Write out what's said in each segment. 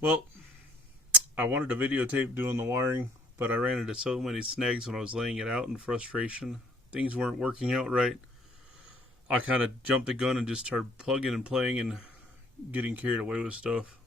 Well, I wanted to videotape doing the wiring, but I ran into so many snags when I was laying it out in frustration. Things weren't working out right. I kind of jumped the gun and just started plugging and playing and getting carried away with stuff.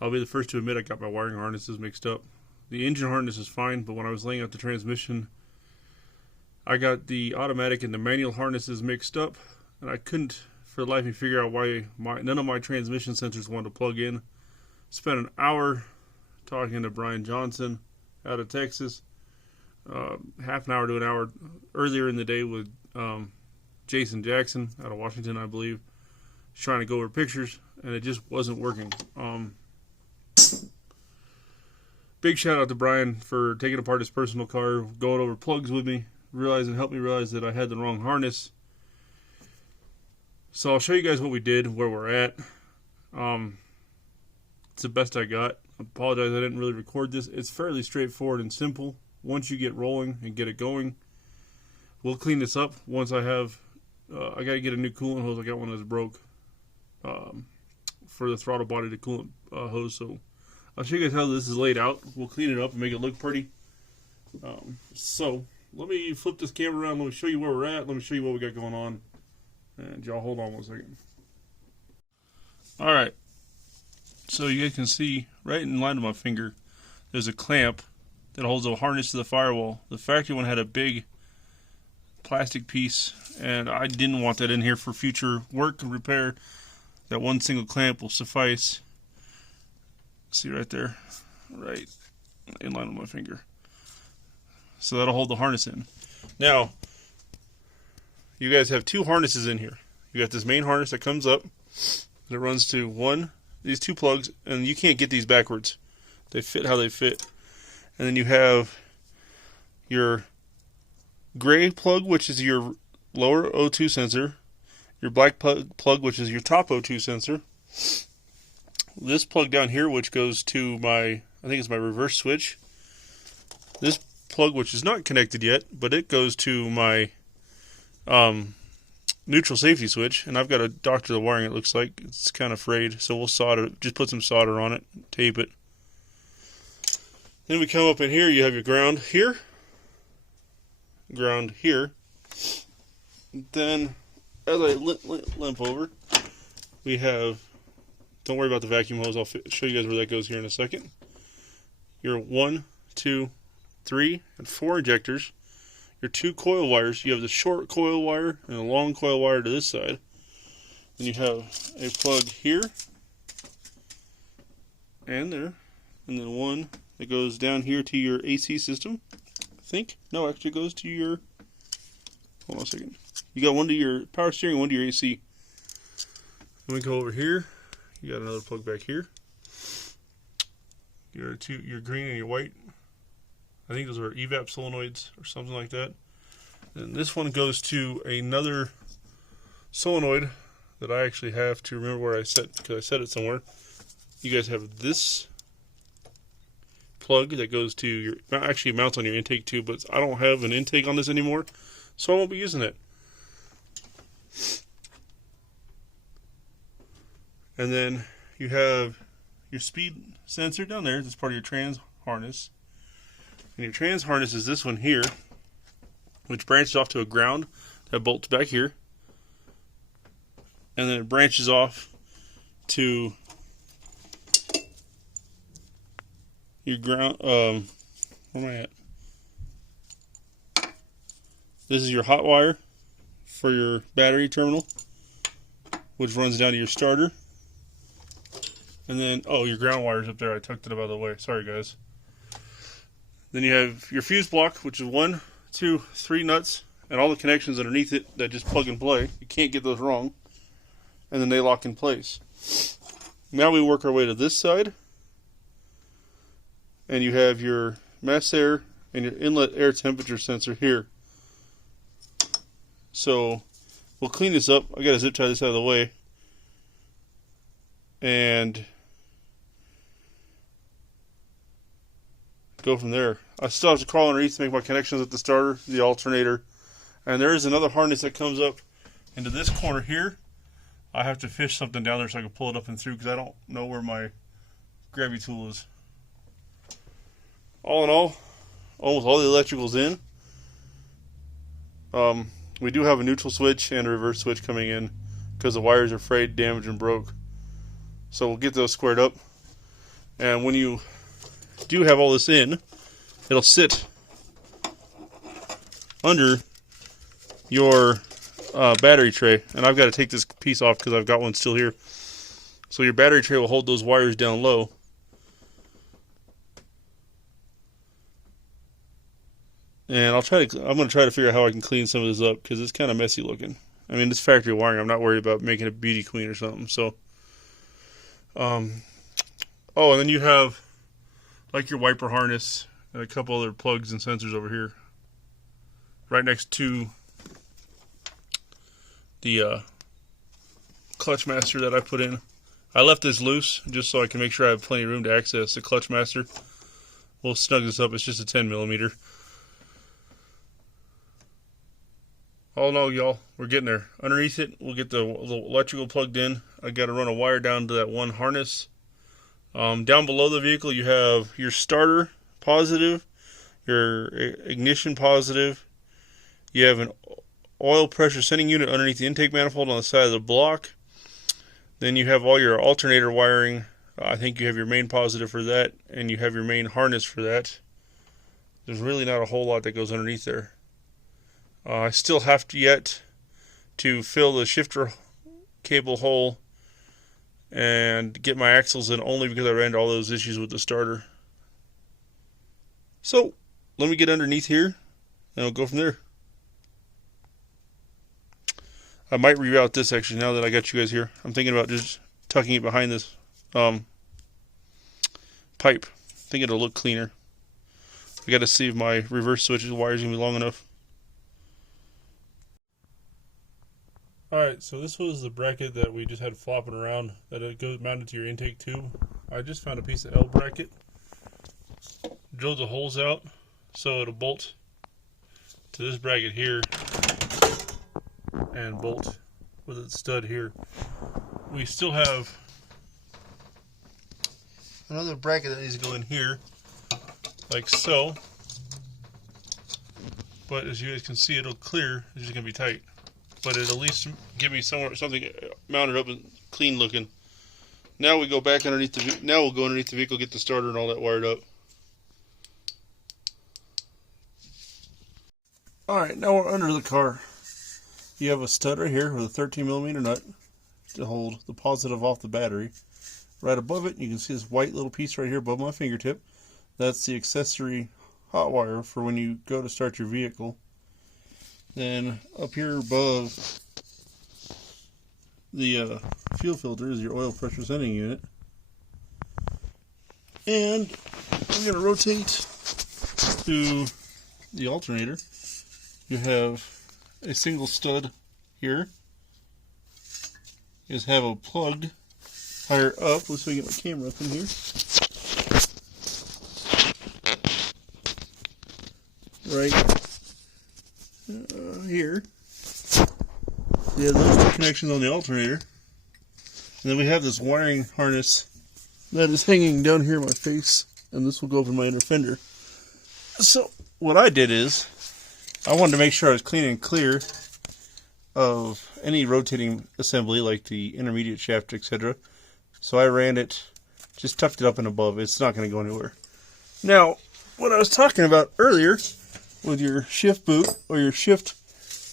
I'll be the first to admit I got my wiring harnesses mixed up. The engine harness is fine, but when I was laying out the transmission, I got the automatic and the manual harnesses mixed up, and I couldn't for the life of me figure out why none of my transmission sensors wanted to plug in. Spent an hour talking to Brian Johnson out of Texas. Half an hour to an hour earlier in the day with Jason Jackson out of Washington, I believe. He's trying to go over pictures, and it just wasn't working. Big shout out to Brian for taking apart his personal car, going over plugs with me, helped me realize that I had the wrong harness. So I'll show you guys what we did, where we're at. It's the best I got. I apologize I didn't really record this. It's fairly straightforward and simple. Once you get rolling and get it going, we'll clean this up. Once I have, I got to get a new coolant hose. I got one that's broke for the throttle body to coolant hose. So I'll show you guys how this is laid out. We'll clean it up and make it look pretty. So let me flip this camera around. Let me show you where we're at. Let me show you what we got going on. And y'all hold on one second. Alright. So you guys can see right in line with my finger, there's a clamp that holds a harness to the firewall. The factory one had a big plastic piece, and I didn't want that in here for future work and repair. That one single clamp will suffice. See right there? Right in line with my finger. So that'll hold the harness in. Now, you guys have two harnesses in here. You got this main harness that comes up, and it runs to these two plugs, and you can't get these backwards. They fit how they fit. And then you have your gray plug, which is your lower O2 sensor, your black plug, which is your top O2 sensor. This plug down here, which goes to I think it's my reverse switch. This plug, which is not connected yet, but it goes to my neutral safety switch, and I've got to doctor the wiring. It looks like it's kind of frayed, so we'll solder it. Just put some solder on it, tape it. Then we come up in here. You have your ground here, ground here. Then, as I limp over, we have. Don't worry about the vacuum hose. I'll show you guys where that goes here in a second. Your 1, 2, 3, and 4 injectors. Your 2 coil wires. You have the short coil wire and a long coil wire to this side. Then you have a plug here and there, and then one that goes down here to your AC system. I think no, actually it goes to your. Hold on a second. You got one to your power steering, one to your AC. Then we go over here. You got another plug back here. Your green and your white. I think those are evap solenoids or something like that. And this one goes to another solenoid that I actually have to remember where I set, because I set it somewhere. You guys have this plug that goes to your, actually mounts on your intake tube, but I don't have an intake on this anymore, so I won't be using it. And then you have your speed sensor down there. That's part of your trans harness. And your trans harness is this one here, which branches off to a ground that bolts back here. And then it branches off to your ground. Where am I at? This is your hot wire for your battery terminal, which runs down to your starter. And then, your ground wire's up there. I tucked it out of the way. Sorry, guys. Then you have your fuse block, which is 1, 2, 3 nuts, and all the connections underneath it that just plug and play. You can't get those wrong. And then they lock in place. Now we work our way to this side. And you have your mass air and your inlet air temperature sensor here. So we'll clean this up. I got to zip tie this out of the way. And go from there. I still have to crawl underneath to make my connections with the starter, the alternator. And there is another harness that comes up into this corner here I have to fish something down there so I can pull it up and through because I don't know where my grabby tool is. All in all, almost all the electrical's in. We do have a neutral switch and a reverse switch coming in because the wires are frayed, damaged, and broke. So we'll get those squared up. And when you do have all this in, it'll sit under your battery tray. And I've got to take this piece off because I've got one still here. So your battery tray will hold those wires down low. And I'm going to try to figure out how I can clean some of this up because it's kind of messy looking. I mean, it's factory wiring. I'm not worried about making a beauty queen or something. So, oh, and then you have like your wiper harness and a couple other plugs and sensors over here, right next to the clutch master that I put in. I left this loose just so I can make sure I have plenty of room to access the clutch master. We'll snug this up. It's just a 10mm. All in all, y'all, we're getting there. Underneath it, we'll get the electrical plugged in. I got to run a wire down to that one harness. Down below the vehicle, you have your starter positive, your ignition positive. You have an oil pressure sending unit underneath the intake manifold on the side of the block. Then you have all your alternator wiring. I think you have your main positive for that, and you have your main harness for that. There's really not a whole lot that goes underneath there. I still have yet to fill the shifter cable hole and get my axles in, only because I ran into all those issues with the starter. So, let me get underneath here, and we'll go from there. I might reroute this actually now that I got you guys here. I'm thinking about just tucking it behind this pipe. I think it'll look cleaner. I got to see if my reverse switch wire is going to be long enough. Alright, so this was the bracket that we just had flopping around that it goes mounted to your intake tube. I just found a piece of L bracket, drilled the holes out so it'll bolt to this bracket here and bolt with its stud here. We still have another bracket that needs to go in here, like so, but as you guys can see, it'll clear. It's just going to be tight. But it'll at least give me something mounted up and clean looking. Now we go back underneath the. Now we'll go underneath the vehicle, get the starter and all that wired up. All right, now we're under the car. You have a stud right here with a 13mm nut to hold the positive off the battery. Right above it, you can see this white little piece right here above my fingertip. That's the accessory hot wire for when you go to start your vehicle. Then up here above the fuel filter is your oil pressure sending unit. And I'm going to rotate to the alternator. You have a single stud here. You just have a plug higher up. Let's see if I get my camera up in here. Right here. We have those two connections on the alternator. And then we have this wiring harness that is hanging down here in my face, and this will go over my inner fender. So what I did is I wanted to make sure I was clean and clear of any rotating assembly like the intermediate shaft, etc. So I ran it, just tucked it up and above. It's not going to go anywhere. Now, what I was talking about earlier with your shift boot or your shift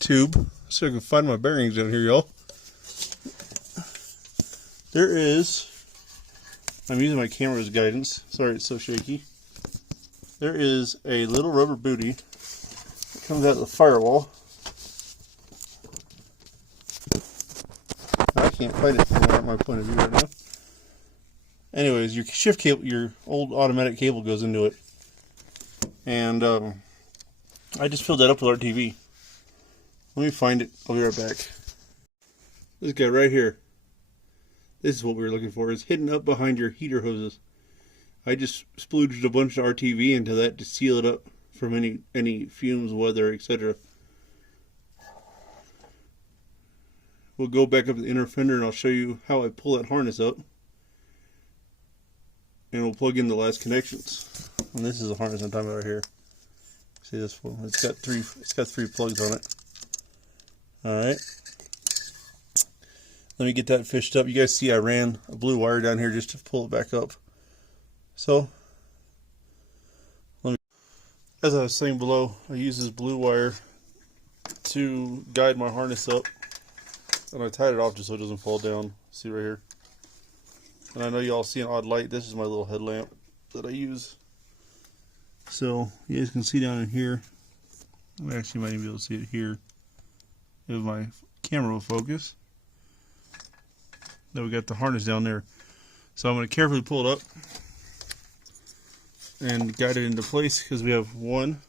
tube, so I can find my bearings down here, y'all. There is, I'm using my camera as guidance. Sorry it's so shaky. There is a little rubber booty that comes out of the firewall. I can't find it from my point of view right now. Anyways, your shift cable, your old automatic cable goes into it. And I just filled that up with RTV. Let me find it. I'll be right back. This guy right here. This is what we were looking for. It's hidden up behind your heater hoses. I just splooged a bunch of RTV into that to seal it up from any fumes, weather, etc. we'll go back up to the inner fender and I'll show you how I pull that harness up. And we'll plug in the last connections. And this is the harness I'm talking about right here. See this one? It's got three plugs on it. Alright. Let me get that fished up. You guys see I ran a blue wire down here just to pull it back up. So, as I was saying below, I use this blue wire to guide my harness up. And I tied it off just so it doesn't fall down. See right here? And I know you all see an odd light. This is my little headlamp that I use. So, you guys can see down in here. We actually might even be able to see it here if my camera will focus. Then we got the harness down there. So I'm going to carefully pull it up and guide it into place because we have 1,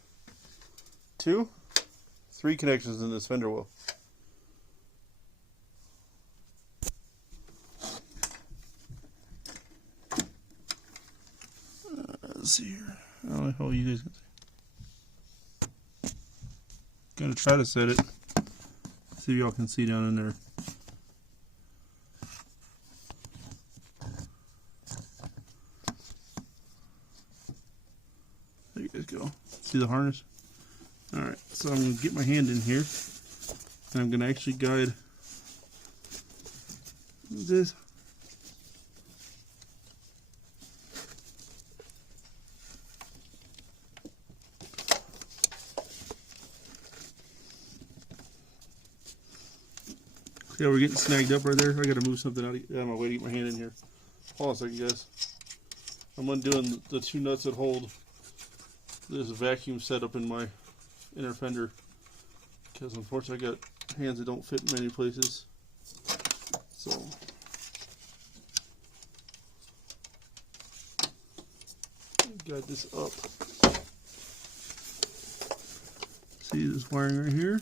2, 3 connections in this fender well. Let's see here. I don't know how you guys can see. Gonna try to set it. See if y'all can see down in there. There you guys go. See the harness? Alright, so I'm gonna get my hand in here and I'm gonna actually guide this. Yeah, we're getting snagged up right there. I gotta move something out of my way to get my hand in here. Hold on a second, guys. I'm undoing the 2 nuts that hold this vacuum set up in my inner fender because unfortunately I got hands that don't fit in many places. So got this up. See this wiring right here?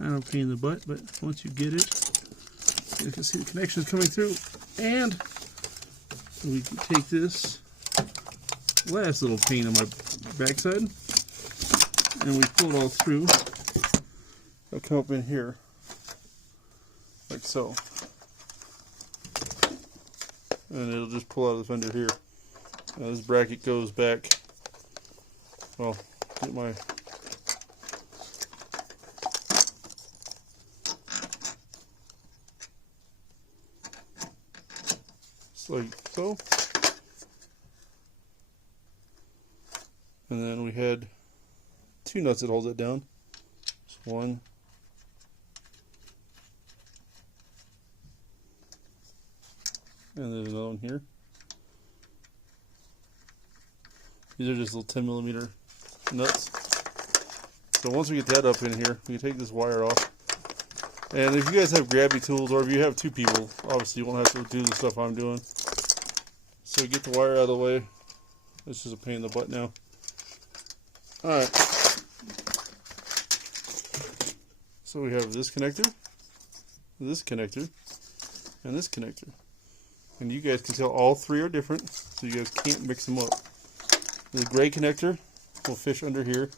I don't pain in the butt, but once you get it, you can see the connections coming through. And we can take this last little pain on my backside and we pull it all through. It'll come up in here, like so. And it'll just pull out of the fender here. Now this bracket goes back, well, get my like so. And then we had 2 nuts that hold it down. Just 1. And there's another one here. These are just little 10mm nuts. So once we get that up in here, we can take this wire off. And if you guys have grabby tools, or if you have 2 people, obviously you won't have to do the stuff I'm doing. So get the wire out of the way. This is a pain in the butt now. Alright. So we have this connector, and this connector. And you guys can tell all 3 are different, so you guys can't mix them up. The gray connector will fish under here.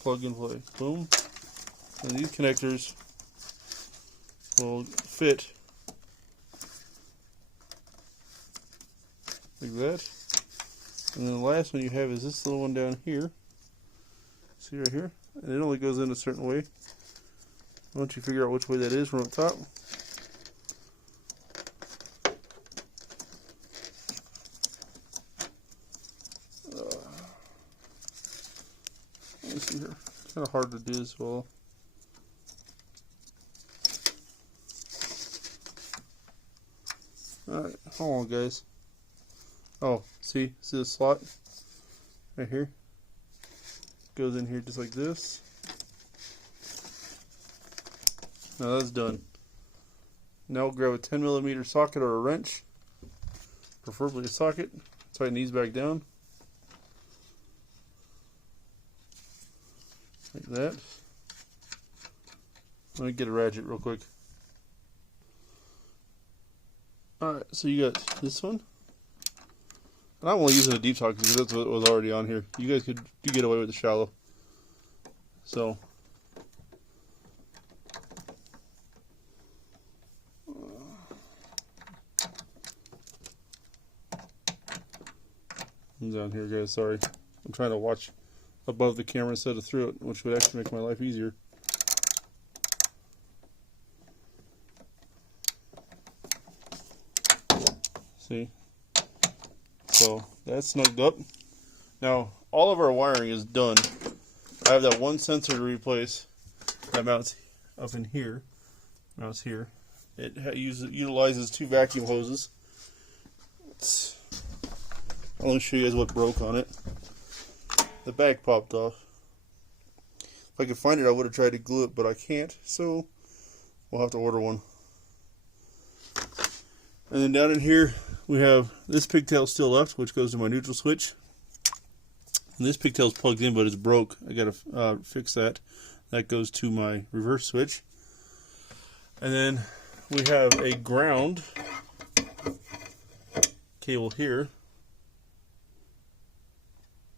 Plug and play. Boom. And these connectors will fit like that. And then the last one you have is this little one down here. See right here? And it only goes in a certain way. Once you figure out which way that is from up top. Let me see here. It's kind of hard to do as well. Alright, hold on guys. Oh, see the slot? Right here? Goes in here just like this. Now that's done. Now we'll grab a 10mm socket or a wrench. Preferably a socket. Tighten these back down. Like that. Let me get a ratchet real quick. Alright, so you got this one. And I'm only using a deep socket because that's what was already on here. You guys could get away with the shallow. So I'm down here, guys, sorry. I'm trying to watch above the camera instead of through it, which would actually make my life easier. See? So that's snugged up. Now, all of our wiring is done. I have that one sensor to replace that mounts up in here. Mounts here. It utilizes 2 vacuum hoses. I'll only show you guys what broke on it. The back popped off. If I could find it, I would have tried to glue it, but I can't, so we'll have to order one. And then down in here, we have this pigtail still left, which goes to my neutral switch. And this pigtail is plugged in, but it's broke. I gotta fix that. That goes to my reverse switch. And then we have a ground cable here.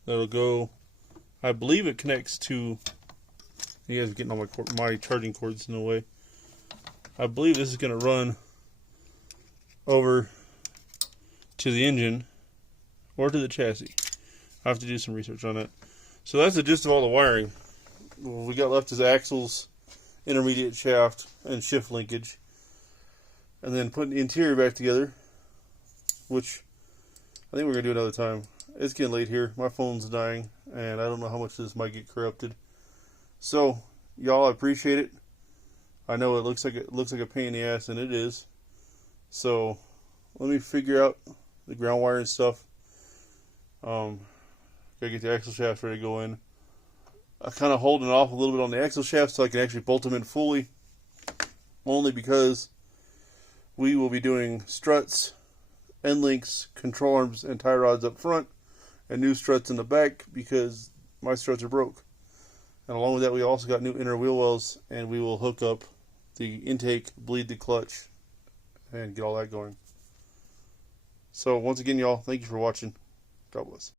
That'll go, I believe it connects to, you guys are getting all my charging cords in the way. I believe this is going to run over to the engine or to the chassis. I have to do some research on that. So that's the gist of all the wiring. What we got left is axles, intermediate shaft, and shift linkage. And then putting the interior back together, which I think we're going to do another time. It's getting late here. My phone's dying, and I don't know how much this might get corrupted. So, y'all, I appreciate it. I know it looks like a pain in the ass, and it is. So, let me figure out the ground wire and stuff. Gotta get the axle shaft ready to go in. I'm kind of holding off a little bit on the axle shaft so I can actually bolt them in fully. Only because we will be doing struts, end links, control arms, and tie rods up front, and new struts in the back because my struts are broke. And along with that, we also got new inner wheel wells, and we will hook up the intake, bleed the clutch, and get all that going. So once again, y'all, thank you for watching. God bless.